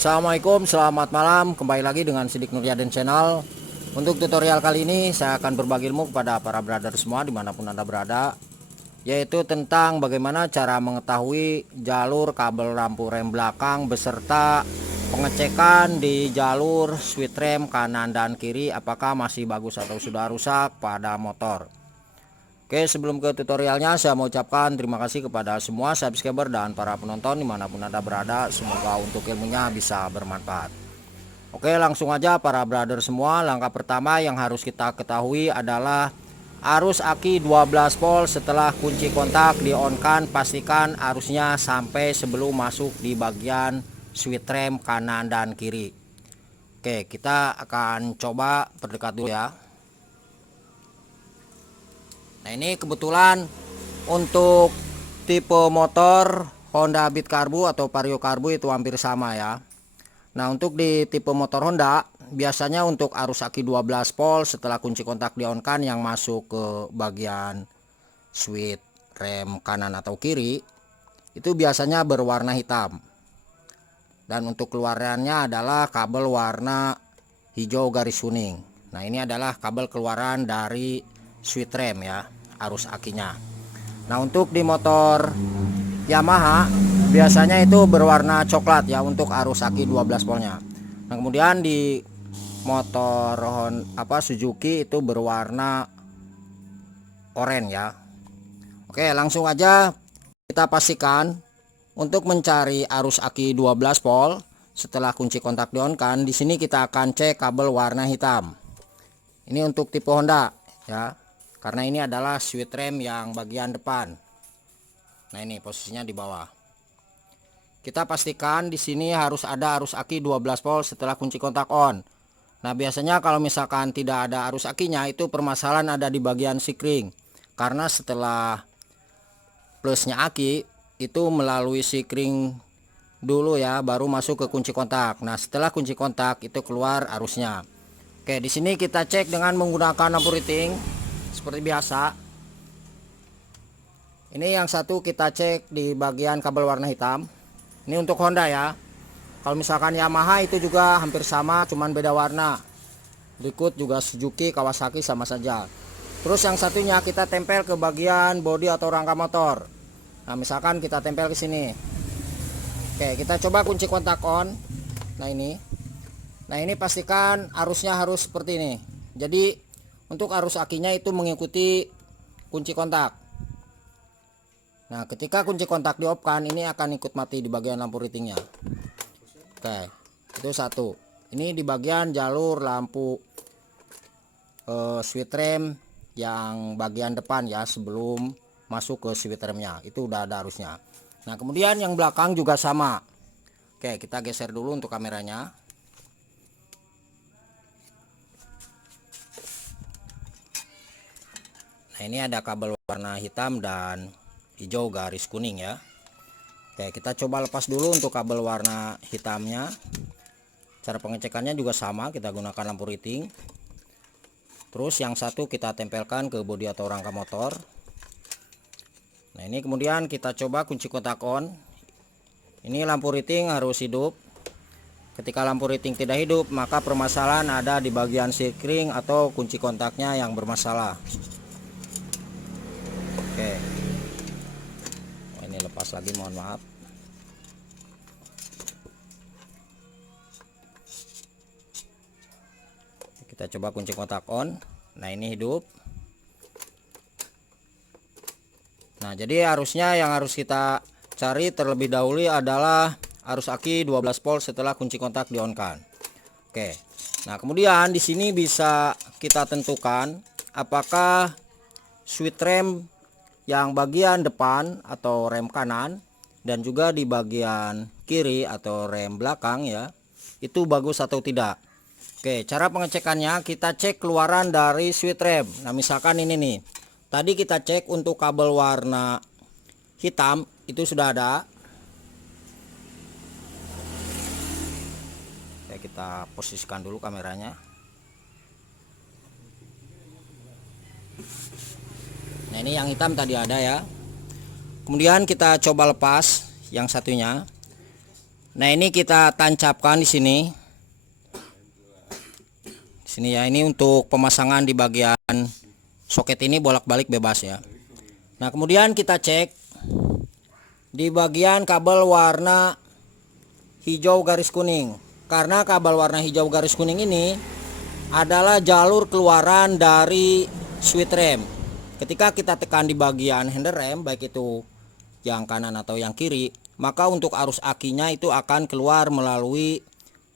Assalamualaikum, selamat malam. Kembali lagi dengan Sidik Nuryaden Channel. Untuk tutorial kali ini saya akan berbagi ilmu kepada para brother semua dimanapun Anda berada, yaitu tentang bagaimana cara mengetahui jalur kabel lampu rem belakang beserta pengecekan di jalur switch rem kanan dan kiri apakah masih bagus atau sudah rusak pada motor. Oke, sebelum ke tutorialnya saya mau ucapkan terima kasih kepada semua subscriber dan para penonton dimanapun Anda berada. Semoga untuk ilmunya bisa bermanfaat. Oke, langsung aja para brother semua. Langkah pertama yang harus kita ketahui adalah arus aki 12 volt. Setelah kunci kontak di on kan, pastikan arusnya sampai sebelum masuk di bagian switch rem kanan dan kiri. Oke, kita akan coba perdekat dulu ya. Nah, ini kebetulan untuk tipe motor Honda Beat Karbu atau Vario Karbu itu hampir sama ya. Nah, untuk di tipe motor Honda biasanya untuk arus aki 12 volt setelah kunci kontak di on kan yang masuk ke bagian switch rem kanan atau kiri itu biasanya berwarna hitam. Dan untuk keluarannya adalah kabel warna hijau garis kuning. Nah, ini adalah kabel keluaran dari switch rem ya, arus akinya. Nah, untuk di motor Yamaha biasanya itu berwarna coklat ya untuk arus aki 12 voltnya. Nah, kemudian di motor Suzuki itu berwarna oranye ya. Oke, langsung aja kita pastikan untuk mencari arus aki 12 volt setelah kunci kontak di on kan, di sini kita akan cek kabel warna hitam. Ini untuk tipe Honda ya. Karena ini adalah switch rem yang bagian depan. Nah, ini posisinya di bawah. Kita pastikan di sini harus ada arus aki 12 volt setelah kunci kontak on. Nah, biasanya kalau misalkan tidak ada arus akinya itu permasalahan ada di bagian sikring. Karena setelah plusnya aki itu melalui sikring dulu ya, baru masuk ke kunci kontak. Nah, setelah kunci kontak itu keluar arusnya. Oke, di sini kita cek dengan menggunakan lampu riting. Seperti biasa, ini yang satu kita cek di bagian kabel warna hitam. Ini untuk Honda ya. Kalau misalkan Yamaha itu juga hampir sama, cuman beda warna. Berikut juga Suzuki, Kawasaki sama saja. Terus yang satunya kita tempel ke bagian bodi atau rangka motor. Nah, misalkan kita tempel ke sini. Oke, kita coba kunci kontak on. Nah, ini pastikan arusnya harus seperti ini. Jadi untuk arus akinya itu mengikuti kunci kontak. Nah, ketika kunci kontak di off kan, ini akan ikut mati di bagian lampu ritingnya. Oke, itu satu. Ini di bagian jalur lampu switch rem yang bagian depan ya, sebelum masuk ke switch remnya itu udah ada arusnya. Nah, kemudian yang belakang juga sama. Oke, kita geser dulu untuk kameranya. Nah, ini ada kabel warna hitam dan hijau garis kuning ya. Oke, kita coba lepas dulu untuk kabel warna hitamnya. Cara pengecekannya juga sama, kita gunakan lampu riting. Terus yang satu kita tempelkan ke bodi atau rangka motor. Nah, ini kemudian kita coba kunci kontak on. Ini lampu riting harus hidup. Ketika lampu riting tidak hidup, maka permasalahan ada di bagian sikring atau kunci kontaknya yang bermasalah. Oke, ini lepas lagi, mohon maaf. Kita coba kunci kontak on. Nah, ini hidup. Nah, jadi arusnya yang harus kita cari terlebih dahulu adalah arus aki 12 volt setelah kunci kontak di on kan. Oke. Nah, kemudian di sini bisa kita tentukan apakah switch rem yang bagian depan atau rem kanan dan juga di bagian kiri atau rem belakang ya, itu bagus atau tidak. Oke, cara pengecekannya kita cek keluaran dari switch rem. Nah, misalkan ini nih. Tadi kita cek untuk kabel warna hitam itu sudah ada. Oke, kita posisikan dulu kameranya. Nah, ini yang hitam tadi ada ya. Kemudian kita coba lepas yang satunya. Nah, ini kita tancapkan di sini. Di sini ya, ini untuk pemasangan di bagian soket ini bolak-balik bebas ya. Nah, kemudian kita cek di bagian kabel warna hijau garis kuning. Karena kabel warna hijau garis kuning ini adalah jalur keluaran dari switch rem. Ketika kita tekan di bagian handle rem, baik itu yang kanan atau yang kiri, maka untuk arus akinya itu akan keluar melalui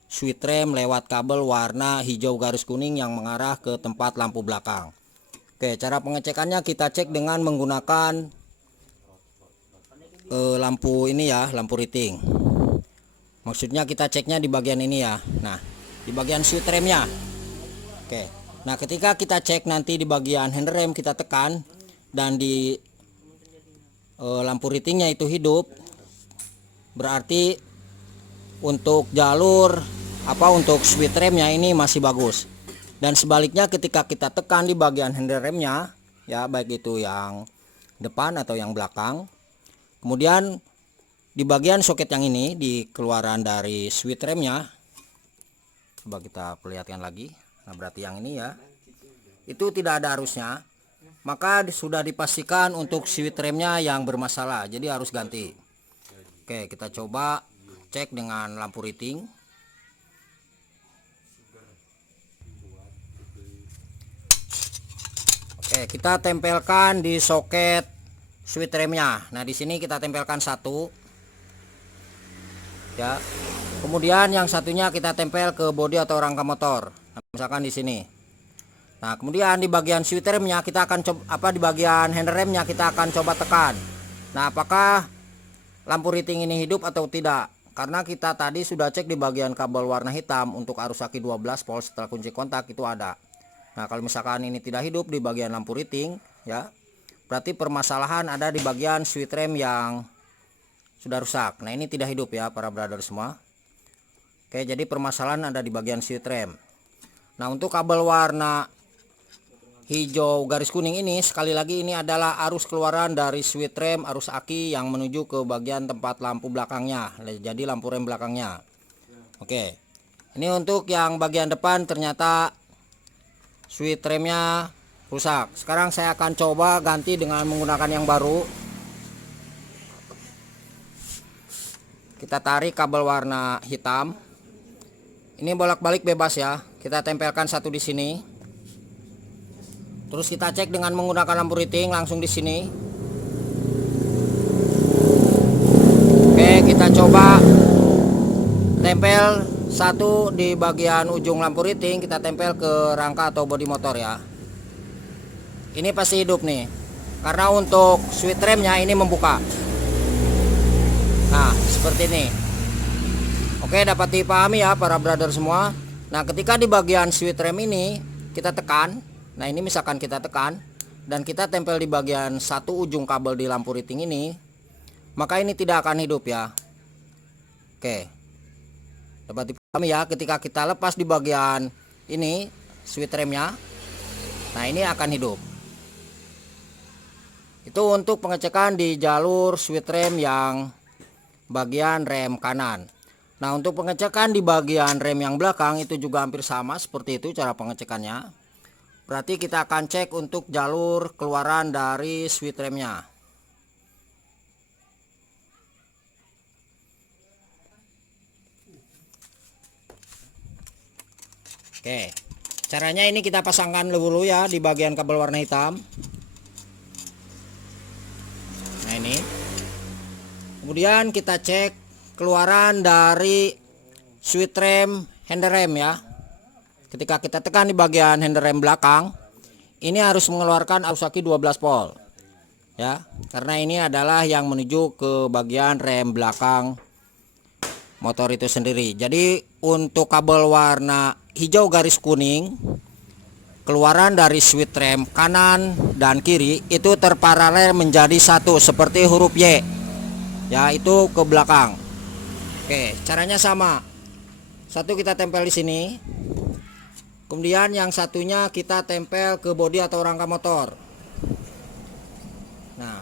switch rem lewat kabel warna hijau garis kuning yang mengarah ke tempat lampu belakang. Oke, cara pengecekannya kita cek dengan menggunakan lampu ini ya, lampu riting. Maksudnya kita ceknya di bagian ini ya. Nah, di bagian switch remnya. Oke. Nah, ketika kita cek nanti di bagian hand rem kita tekan dan di lampu ritingnya itu hidup, berarti untuk jalur untuk switch remnya ini masih bagus. Dan sebaliknya ketika kita tekan di bagian handle remnya ya, baik itu yang depan atau yang belakang, kemudian di bagian soket yang ini di keluaran dari switch remnya, coba kita perlihatkan lagi. Nah, berarti yang ini ya, itu tidak ada arusnya, maka sudah dipastikan untuk switch remnya yang bermasalah, jadi harus ganti. Oke, kita coba cek dengan lampu riting. Oke, kita tempelkan di soket switch remnya. Nah, di sini kita tempelkan satu ya. Kemudian yang satunya kita tempel ke bodi atau rangka motor. Nah, misalkan di sini. Nah, kemudian di bagian switch remnya kita akan coba di bagian handle remnya kita akan coba tekan. Nah, apakah lampu riting ini hidup atau tidak? Karena kita tadi sudah cek di bagian kabel warna hitam untuk arus aki 12 volt setelah kunci kontak itu ada. Nah, kalau misalkan ini tidak hidup di bagian lampu riting ya, berarti permasalahan ada di bagian switch rem yang sudah rusak. Nah, ini tidak hidup ya para brother semua. Oke, jadi permasalahan ada di bagian switch rem. Nah, untuk kabel warna hijau garis kuning ini, sekali lagi ini adalah arus keluaran dari switch rem, arus aki yang menuju ke bagian tempat lampu belakangnya, jadi lampu rem belakangnya. Oke, ini untuk yang bagian depan ternyata switch remnya rusak. Sekarang saya akan coba ganti dengan menggunakan yang baru. Kita tarik kabel warna hitam. Ini bolak-balik bebas ya. Kita tempelkan satu di sini. Terus kita cek dengan menggunakan lampu riting langsung di sini. Oke, kita coba tempel satu di bagian ujung lampu riting, kita tempel ke rangka atau bodi motor ya. Ini pasti hidup nih, karena untuk switch remnya ini membuka. Nah, seperti ini. Oke, dapat dipahami ya para brother semua. Nah, ketika di bagian switch rem ini kita tekan, nah ini misalkan kita tekan dan kita tempel di bagian satu ujung kabel di lampu riting ini, maka ini tidak akan hidup ya. Oke, dapat dipahami ya, ketika kita lepas di bagian ini switch remnya, nah ini akan hidup. Itu untuk pengecekan di jalur switch rem yang bagian rem kanan. Nah, untuk pengecekan di bagian rem yang belakang itu juga hampir sama seperti itu cara pengecekannya. Berarti kita akan cek untuk jalur keluaran dari switch remnya. Oke, caranya ini kita pasangkan dulu ya di bagian kabel warna hitam. Nah, ini. Kemudian kita cek keluaran dari switch rem handle rem ya. Ketika kita tekan di bagian handle rem belakang, ini harus mengeluarkan arus aki 12 volt ya, karena ini adalah yang menuju ke bagian rem belakang motor itu sendiri. Jadi untuk kabel warna hijau garis kuning, keluaran dari switch rem kanan dan kiri itu terparalel menjadi satu seperti huruf Y ya, itu ke belakang. Oke, caranya sama. Satu kita tempel di sini. Kemudian yang satunya kita tempel ke bodi atau rangka motor. Nah,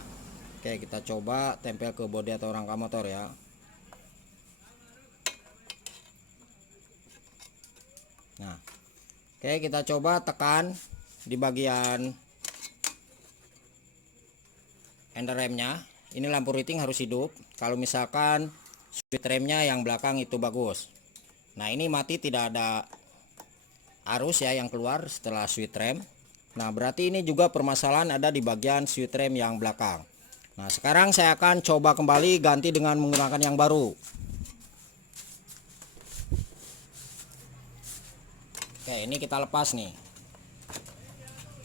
oke, kita coba tempel ke bodi atau rangka motor ya. Oke, kita coba tekan di bagian ender remnya. Ini lampu riting harus hidup. Kalau misalkan switch remnya yang belakang itu bagus. Nah, ini mati, tidak ada arus ya yang keluar setelah switch rem. Nah, berarti ini juga permasalahan ada di bagian switch rem yang belakang. Nah, sekarang saya akan coba kembali ganti dengan menggunakan yang baru. Oke, ini kita lepas nih.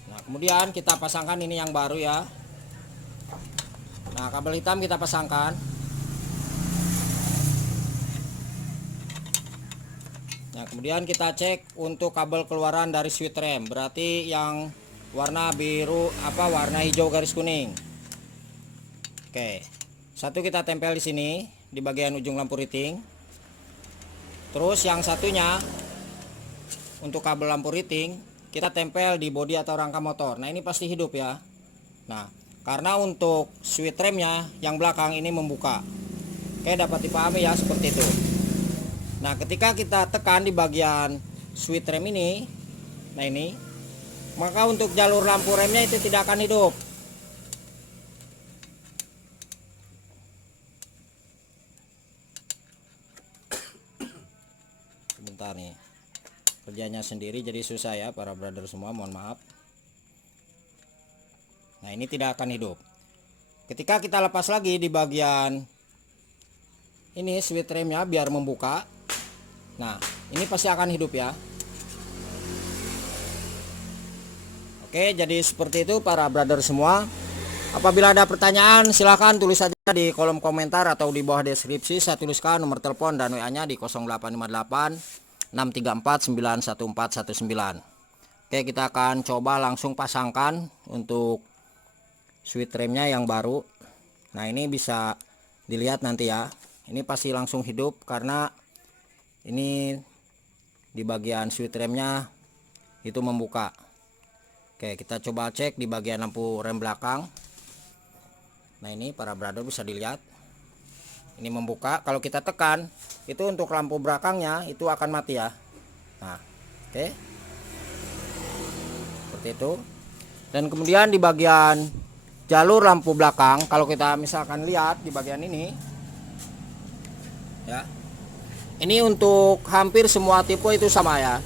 Nah, kemudian kita pasangkan ini yang baru ya. Nah, kabel hitam kita pasangkan. Nah, kemudian kita cek untuk kabel keluaran dari switch rem. Berarti yang warna biru warna hijau garis kuning. Oke. Satu kita tempel di sini di bagian ujung lampu riting. Terus yang satunya untuk kabel lampu riting kita tempel di bodi atau rangka motor. Nah, ini pasti hidup ya. Nah, karena untuk switch remnya yang belakang ini membuka. Oke, dapat dipahami ya seperti itu. Nah, ketika kita tekan di bagian switch rem ini, nah ini, maka untuk jalur lampu remnya itu tidak akan hidup. Sebentar nih. Kerjanya sendiri jadi susah ya para brother semua, mohon maaf. Nah, ini tidak akan hidup. Ketika kita lepas lagi di bagian ini switch remnya biar membuka. Nah, ini pasti akan hidup ya. Oke, jadi seperti itu para brother semua. Apabila ada pertanyaan silahkan tulis saja di kolom komentar atau di bawah deskripsi. Saya tuliskan nomor telepon dan WA-nya di 0858 634 91419. Oke, kita akan coba langsung pasangkan untuk switch remnya yang baru. Nah, ini bisa dilihat nanti ya. Ini pasti langsung hidup karena ini di bagian switch remnya itu membuka. Oke, kita coba cek di bagian lampu rem belakang. Nah, ini para brother bisa dilihat. Ini membuka. Kalau kita tekan itu untuk lampu belakangnya itu akan mati ya. Nah, oke. Seperti itu. Dan kemudian di bagian jalur lampu belakang, kalau kita misalkan lihat di bagian ini ya. Ini untuk hampir semua tipe itu sama ya.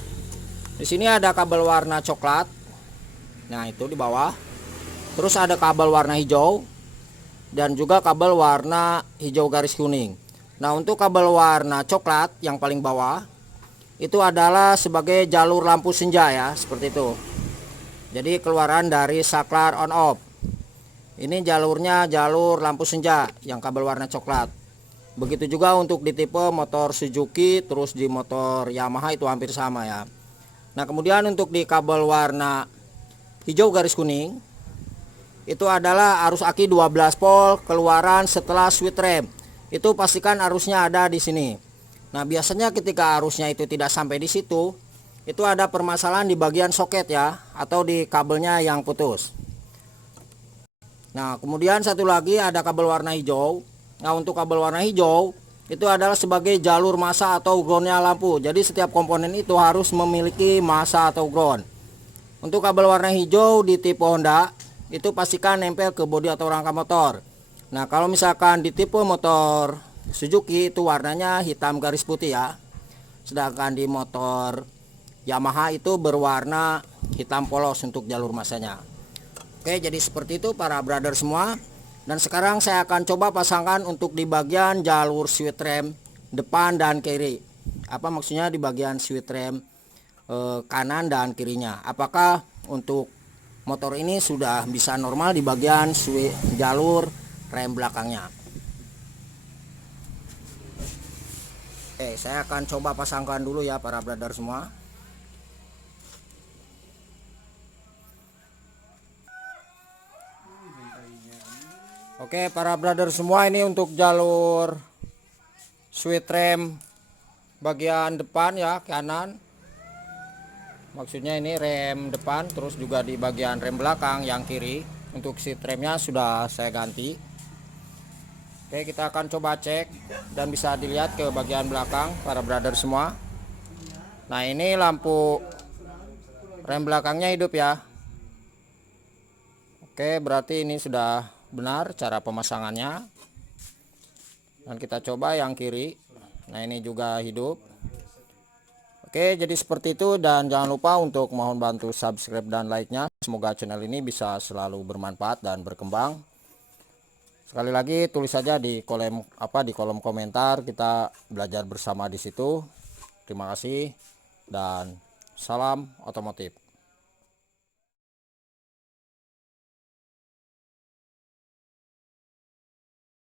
Di sini ada kabel warna coklat. Nah, itu di bawah. Terus ada kabel warna hijau dan juga kabel warna hijau garis kuning. Nah, untuk kabel warna coklat yang paling bawah itu adalah sebagai jalur lampu senja ya, seperti itu. Jadi keluaran dari saklar on off. Ini jalurnya jalur lampu senja yang kabel warna coklat. Begitu juga untuk di tipe motor Suzuki, terus di motor Yamaha itu hampir sama ya. Nah, kemudian untuk di kabel warna hijau garis kuning itu adalah arus aki 12 volt keluaran setelah switch rem. Itu pastikan arusnya ada di sini. Nah, biasanya ketika arusnya itu tidak sampai di situ, itu ada permasalahan di bagian soket ya, atau di kabelnya yang putus. Nah, kemudian satu lagi ada kabel warna hijau. Nah, untuk kabel warna hijau itu adalah sebagai jalur massa atau groundnya lampu. Jadi setiap komponen itu harus memiliki massa atau ground. Untuk kabel warna hijau di tipe Honda itu pastikan nempel ke bodi atau rangka motor. Nah, kalau misalkan di tipe motor Suzuki itu warnanya hitam garis putih ya. Sedangkan di motor Yamaha itu berwarna hitam polos untuk jalur massanya. Oke, jadi seperti itu para brother semua. Dan sekarang saya akan coba pasangkan untuk di bagian jalur switch rem depan dan kiri. Apa maksudnya di bagian switch rem kanan dan kirinya? Apakah untuk motor ini sudah bisa normal di bagian jalur rem belakangnya? Oke, saya akan coba pasangkan dulu ya para brother semua. Oke para brother semua, ini untuk jalur switch rem bagian depan ya, kanan. Maksudnya ini rem depan, terus juga di bagian rem belakang yang kiri. Untuk switch remnya sudah saya ganti. Oke, kita akan coba cek dan bisa dilihat ke bagian belakang para brother semua. Nah, ini lampu Rem belakangnya hidup ya. Oke, berarti ini sudah benar cara pemasangannya. Dan kita coba yang kiri. Nah, ini juga hidup. Oke, jadi seperti itu, dan jangan lupa untuk mohon bantu subscribe dan like-nya. Semoga channel ini bisa selalu bermanfaat dan berkembang. Sekali lagi tulis saja di kolom komentar, kita belajar bersama di situ. Terima kasih dan salam otomotif.